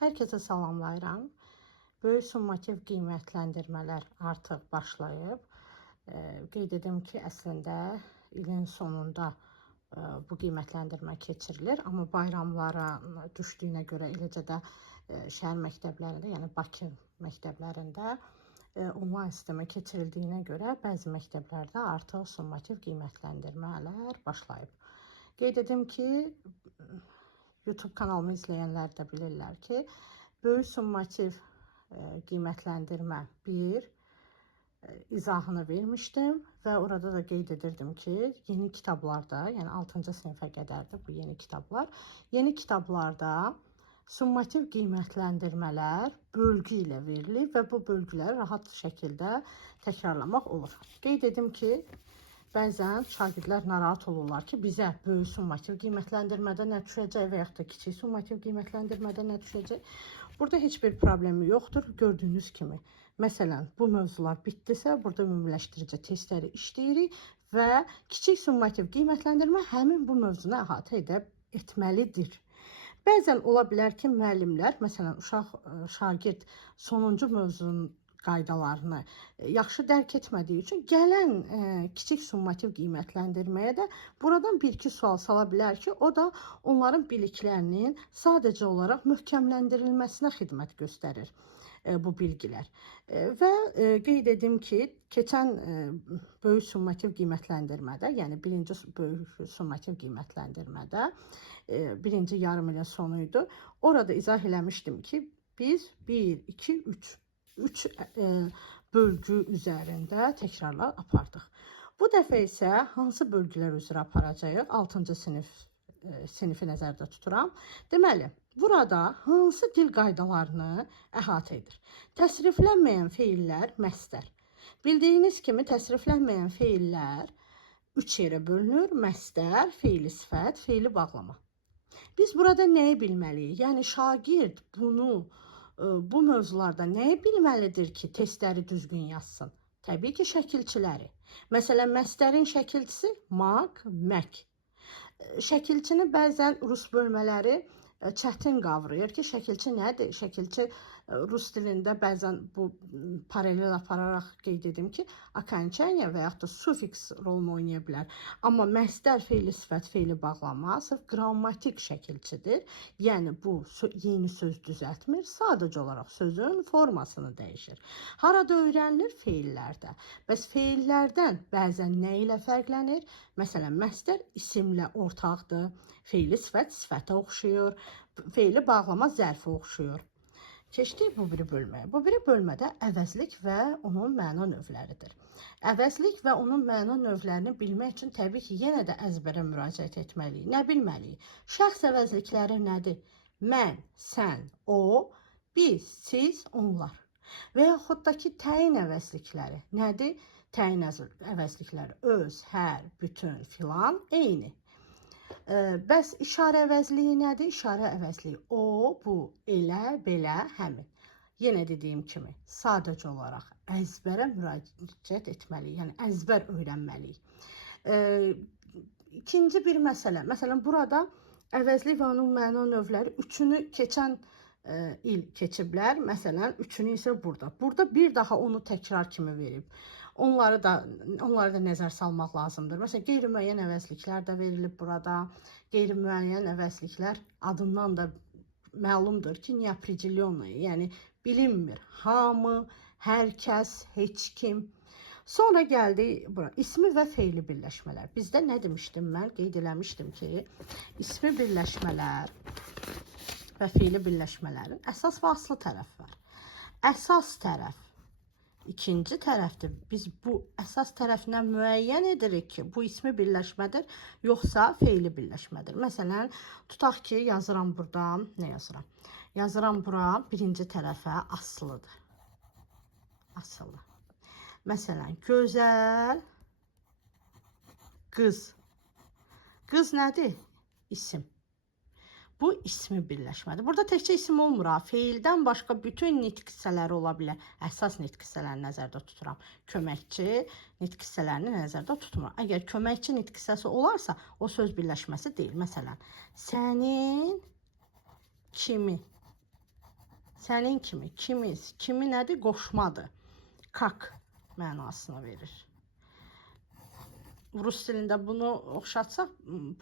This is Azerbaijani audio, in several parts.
Herkese salamlayıram. Böyük summativ qiymətləndirmələr artıq başlayıb. Qeyd edim ki, əslində ilin sonunda bu qiymətləndirmə keçirilir. Amma bayramlara düşdüyünə görə, eləcə də şəhər məktəblərində, yəni Bakı məktəblərində onlayn sistemə keçirildiyinə görə bəzi məktəblərdə artıq summativ qiymətləndirmələr başlayıb. Qeyd edim ki, YouTube kanalımı izləyənlər də bilirlər ki, böyük summativ qiymətləndirmə 1 izahını vermişdim və orada da qeyd edirdim ki, yeni kitablarda, yəni 6-cı sinifə qədərdir bu yeni kitablar. Yeni kitablarda summativ qiymətləndirmələr bölgü ilə verilir və bu bölgüləri rahat şəkildə təkrarlamaq olur. Qeyd edim ki, bəzən şagirdlər narahat olurlar ki, bizə böyük summativ qiymətləndirmədə nə düşəcək və yaxud da kiçik summativ qiymətləndirmədə nə düşəcək. Burada heç bir problemi yoxdur. Gördüyünüz kimi, məsələn, bu mövzular bitdisə, burada ümumiləşdirici testləri işləyirik və kiçik summativ qiymətləndirmə həmin bu mövzunu əhatə etməlidir. Bəzən ola bilər ki, müəllimlər, məsələn, şagird sonuncu mövzunun qaydalarını yaxşı dərk etmədiyi üçün gələn kiçik summativ qiymətləndirməyə də buradan bir-iki sual sala bilər ki, o da onların biliklərinin sadəcə olaraq möhkəmləndirilməsinə xidmət göstərir bu bilgilər. Və qeyd edim ki, keçən böyük summativ qiymətləndirmədə, yəni birinci böyük summativ qiymətləndirmədə, birinci yarım ilin sonuydu. Orada izah eləmişdim ki, biz 1, 2, 3 bölgü üzərində təkrarlar apardıq. Bu dəfə isə hansı bölgülər üzrə aparacağıq? 6-cı sinifi nəzərdə tuturam. Deməli, burada hansı dil qaydalarını əhatə edir? Təsriflənməyən feillər məstər. Bildiyiniz kimi təsriflənməyən feillər 3 yerə bölünür. Məstər, feili sifət, feili bağlama. Biz burada nəyi bilməliyik? Yəni şagird bu mövzularda nəyi bilməlidir ki, testləri düzgün yazsın? Təbii ki, şəkilçiləri. Məsələn, məstərin şəkilçisi maq, mək. Şəkilçini bəzən rus bölmələri çətin qavrayır ki, şəkilçi nədir? Şəkilçi rus dilində bəzən bu paralel apararaq qeyd edim ki, okonçaniya və yaxud da sufiks rolunu oynaya bilər. Amma məstər, feili sifət, feili bağlama sırf qrammatik şəkilçidir. Yəni bu yeni söz düzəltmir, sadəcə olaraq sözün formasını dəyişir. Harada öyrənilir? Feillərdə. Bəs feillərdən bəzən nə ilə fərqlənir? Məsələn, məstər isimlə ortaqdır, feili sifət sifətə oxşuyur, feili bağlama zərfə oxşuyur. Keçdik bu biri bölməyə. Bu biri bölmədə əvəzlik və onun məna növləridir. Əvəzlik və onun məna növlərini bilmək üçün təbii ki, yenə də əzbərə müraciət etməliyik. Nə bilməliyik? Şəxs əvəzlikləri nədir? Mən, sən, o, biz, siz, onlar. Və yaxud da ki, təyin əvəzlikləri nədir? Təyin əvəzlikləri öz, hər, bütün, filan, eyni. Bəs işarə əvəzliyi nədir? İşarə əvəzliyi o, bu, elə, belə, həmin. Yenə dediyim kimi, sadəcə olaraq əzbərə müraciət etməliyik, yəni əzbər öyrənməliyik. İkinci bir məsələ, məsələn, burada əvəzlik və onun məna növləri üçünü keçən il keçiblər, məsələn, üçünü isə burada. Burada bir daha onu təkrar kimi verib. Onları da nəzər salmaq lazımdır. Məsələn, qeyri-müəyyən əvəzliklər də verilib burada. Qeyri-müəyyən əvəzliklər adından da məlumdur ki, neopределенные, yəni bilinmir. Hamı, hər kəs, heç kim. Sonra gəldi bura, ismi və feili birləşmələr. Bizdə nə demişdim mən? Qeyd eləmişdim ki, ismi birləşmələr və feili birləşmələrin əsas və aslı tərəf var. Əsas tərəf ikinci tərəfdir. Biz bu əsas tərəfindən müəyyən edirik ki, bu ismi birləşmədir, yoxsa feili birləşmədir. Məsələn, tutaq ki, yazıram burada, nə yazıram? Yazıram bura, birinci tərəfə asılıdır. Asılı. Məsələn, gözəl qız. Qız nədir? İsim. Bu ismi birləşmədir. Burada təkcə isim olmur. Feildən başqa bütün nitq hissələri ola bilər. Əsas nitq hissələrini nəzərdə tuturam. Köməkçi nitq hissələrini nəzərdə tutmuram. Əgər köməkçi nitq hissəsi olarsa, o söz birləşməsi deyil. Məsələn, sənin kimi. Sənin kimi, kimiz, kimi nədir? Qoşmadır. Kak mənasını verir. Rus dilində bunu oxşatsaq,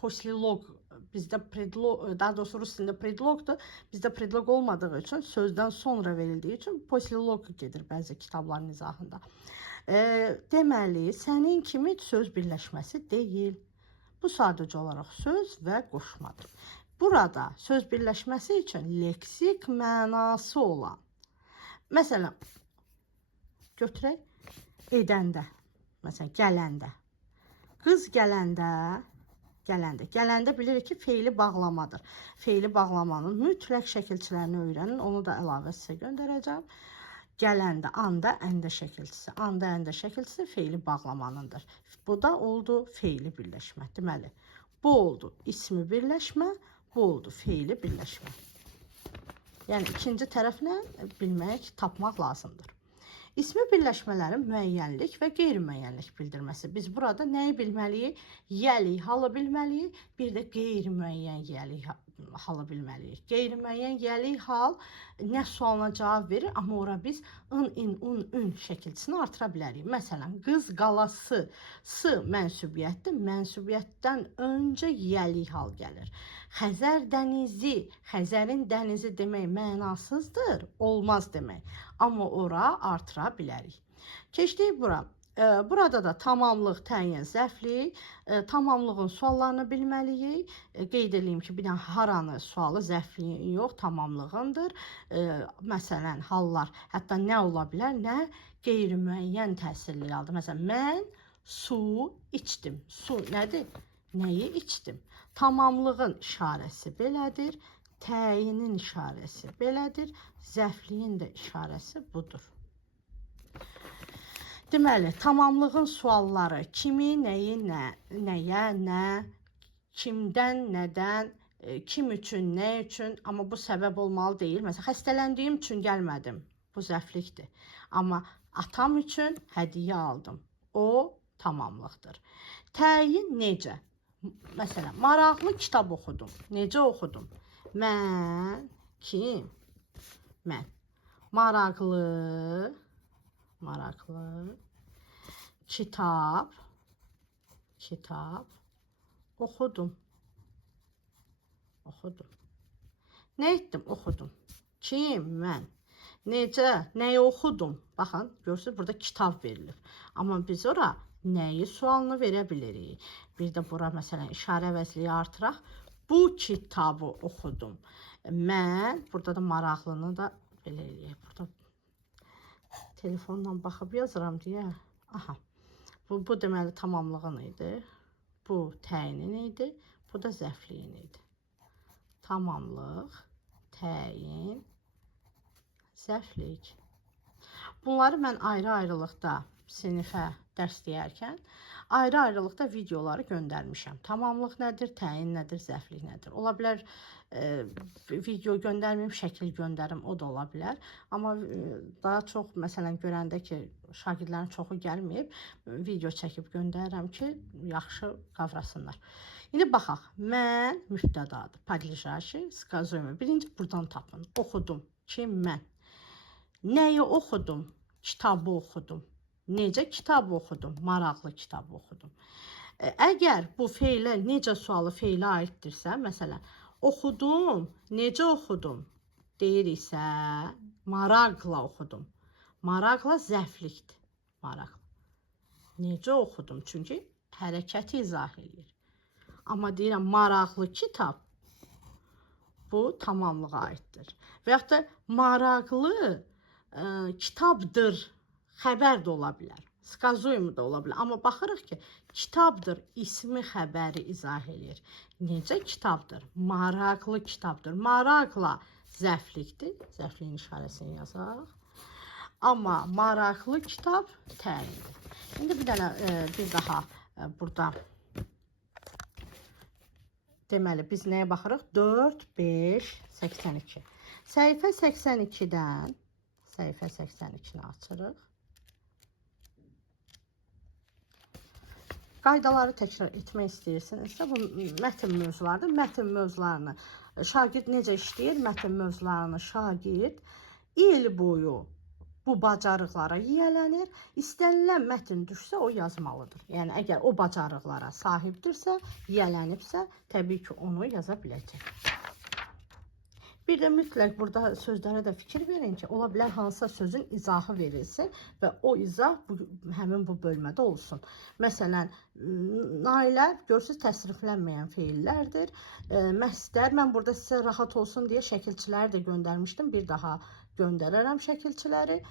poslilog, bizdə predlog, daha doğrusu rus dilində predlogdur. Bizdə predlog olmadığı üçün, sözdən sonra verildiyi üçün poslilog gedir bəzi kitabların izahında. Deməli, sənin kimi söz birləşməsi deyil. Bu sadəcə olaraq söz və qoşmadır. Burada söz birləşməsi üçün leksik mənası olan, məsələn, götürək, edəndə, məsələn, gələndə. Qız gələndə bilirik ki, feili bağlamadır. Feili bağlamanın mütləq şəkilçilərini öyrənin, onu da əlavə sizə göndərəcəm. Gələndə, anda, əndə şəkilçisi. Anda, əndə şəkilçisi feili bağlamanındır. Bu da oldu feili birləşmə. Deməli, bu oldu ismi birləşmə, bu oldu feili birləşmə. Yəni, ikinci tərəflə bilmək, tapmaq lazımdır. İsmi birləşmələrin müəyyənlik və qeyri-müəyyənlik bildirməsi. Biz burada nəyi bilməliyik? Yəlik halı bilməliyik, bir də qeyri-müəyyən yəlik halı bilməliyik. Qeyri-müəyyən yəlik hal nə sualına cavab verir, amma ora biz ın, in, un, ün şəkilçisini artıra bilərik. Məsələn, qız qalası, sı mənsubiyyətdir, mənsubiyyətdən öncə yəlik hal gəlir. Xəzər dənizi, Xəzərin dənizi demək mənasızdır, olmaz demək. Amma ora artıra bilərik. Keçdik bura. Burada da tamamlıq, təyin, zəflik, tamamlığın suallarını bilməliyik. Qeyd edeyim ki, bir dənə haranı sualı zəfliyin yox, tamamlığındır. Məsələn, hallar hətta nə ola bilər, nə qeyri-müəyyən təsirli halda. Məsələn, mən su içdim. Su nədir? Nəyi içdim? Tamamlığın işarəsi belədir, təyinin işarəsi belədir, zəfliyin də işarəsi budur. Deməli, tamamlığın sualları kimi, nəyi, nəyə, nə, kimdən, nədən, kim üçün, nə üçün, amma bu səbəb olmalı deyil. Məsələn, xəstələndiyim üçün gəlmədim, bu zəflikdir. Amma atam üçün hədiyyə aldım, o tamamlıqdır. Təyin necə? Məsələn, maraqlı kitab oxudum. Necə oxudum? Mən, kim? Mən. Maraqlı, kitab, oxudum. Nə etdim? Oxudum. Kim? Mən. Necə? Nəyi oxudum? Baxın, görürsünüz, burada kitab verilir. Amma biz ora nəyi sualını verə bilirik. Bir də bura, məsələn, işarə əvəzliyi artıraq. Bu kitabı oxudum. Mən, burada da maraqlını da belə eləyək. Burada telefonla baxıb yazıram deyə. Aha. Bu deməli tamamlığın idi. Bu təyinin idi. Bu da zəfliyin idi. Tamamlıq, təyin, zəflik. Bunları mən ayrı-ayrılıqda sinifə dərs deyərkən ayrı-ayrılıqda videoları göndərmişəm. Tamamlıq nədir, təyin nədir, zəflik nədir? Ola bilər video göndərməyim, şəkil göndərim, o da ola bilər. Amma daha çox, məsələn, görəndə ki, şagirdlərin çoxu gəlməyib, video çəkib göndərirəm ki, yaxşı qavrasınlar. İndi baxaq, mən müftədadır, padlijajı, skazoyma. Birinci buradan tapın, oxudum, kim, mən. Nəyi oxudum? Kitabı oxudum. Necə kitab oxudum? Maraqlı kitab oxudum. Əgər bu feilə, necə sualı feilə aiddirsə, məsələn, oxudum, necə oxudum deyiriksə, maraqla oxudum. Maraqla zəflikdir. Maraqla. Necə oxudum? Çünki hərəkəti izah edir. Amma deyirəm, maraqlı kitab, bu tamamlığa aiddir. Və yaxud da maraqlı kitabdır, xəbər də ola bilər. Skazuymu da ola bilər. Amma baxırıq ki, kitabdır, ismi xəbəri izah edir. Necə kitabdır? Maraqlı kitabdır. Maraqla zəflikdir. Zəfliyin işarəsini yazaq. Amma maraqlı kitab təyindir. İndi bir daha burada deməli, biz nəyə baxırıq? 4, 5, 82. Səhifə 82-dən səhifə 82-ni açırıq. Qaydaları təkrar etmək istəyirsinizsə, bu mətn mövzulardır. Mətn mövzularını şagird necə işləyir? Mətn mövzularını şagird il boyu bu bacarıqlara yiyələnir. İstənilən mətn düşsə o yazmalıdır. Yəni əgər o bacarıqlara sahibdirsə, yiyələnibsə, təbii ki, onu yaza biləcək. Bir də mütləq burada sözlərə də fikir verin ki, ola bilər hansısa sözün izahı verilsin və o izah həmin bu bölmədə olsun. Məsələn, Nailə görürsüz təsriflənməyən feillərdir. Məsdər, mən burada sizə rahat olsun deyə şəkilçiləri də göndərmişdim. Bir daha göndərərəm şəkilçiləri.